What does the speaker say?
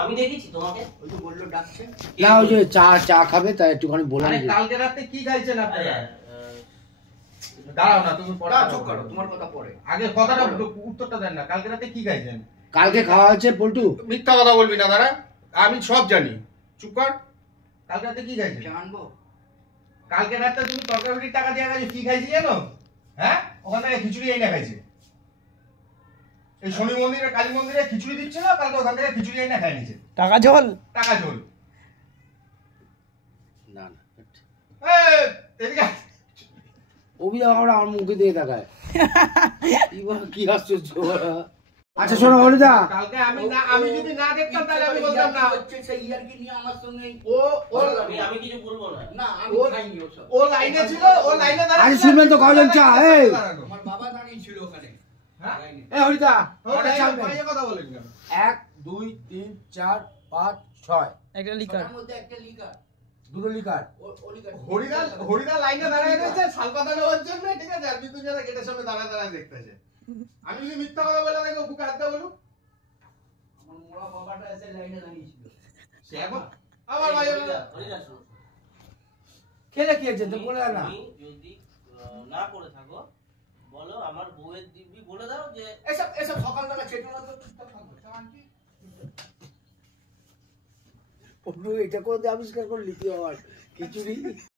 আমি দেখেছি তোমাকে ওই যে বললো ডাকছে না ওই যে চা খাবে তাই একটুখানি বলে আরে কালকে রাতে কি খাইছেন আপনারা? দাঁড়াও না তুমি পড়া চুপ করো, তোমার কথা পরে। আগে কথাটা উত্তরটা দেন না। কালকে রাতে কি খাইছেন? কালকে খাওয়া হচ্ছে পল্টু। মিথ্যা কথা বলবি না দাঁড়া, আমি সব জানি। চুপ কর। কালকে রাতে কি খাইছেন? জানবো কালকে রাতে তুমি তরকারির টাকা দিয়ে গেছো, কি খাইছি জানো? হ্যাঁ, ওখানে খিচুড়ি এনে খাইছে। এই শনি মন্দিরে কালী মন্দিরে খিচুড়ি দিচ্ছে না, কালকে ওখান থেকে খিচুড়ি এনে খাই নিছে। টাকা ঝোল টাকা ঝোল। না না এই এদিকে অভিযোগ আমরা আমার মুখে দিয়ে তাকায় কি আশ্চর্য। আচ্ছা শোনো হরিদা, কালকে আমি যদি না দেখতাম তাহলে আমি বলতাম না। হচ্ছে সেই ইয়ার্কি নিয়ে আমার সঙ্গে ও আমি কিছু বলবো না। না আমি খাইনি ওসব। ও লাইনে ছিল, ও লাইনে দাঁড়ায়। আরে শুনবেন তো কয়জন চা এই আমার বাবা দাঁড়িয়ে ছিল ওখানে। হ্যাঁ? লাইনে। এ হরিদা ও কটা চা লাইনে নেবেন? বাইরে কথা বলেন কেন? 1 2 3 4 5 6 একটা লিকার ছটার মধ্যে একটা লিকার দুটো লিকার। ও লিকার হরিদা লাইনে দাঁড়ায় রয়েছে শাল কথা নেওয়ার জন্য, ঠিক আছে? আর বিদ্যুৎ যারা গেটের সামনে দাঁড়ায় দেখতেছে। আমি যদি মিথ্যা কথা বলে দেখো বুকে হাত দিয়ে বলুন, আমার মোড়া বাবাটা এসে লাইনে দাঁড়িয়ে ছিল। সে এখন আমার ভাই হরিদা শোনো। খেলে খেয়েছে তো বলে না। তুমি যদি না করে থাকো বলো, আমার বউয়ের দিব্যি বলে দাও যে এসব সকালবেলা চেতনা তো চুপচাপ থাকো। শান্তি। পল্টু এটা করে আবিষ্কার করলি তুই আবার খিচুড়ি।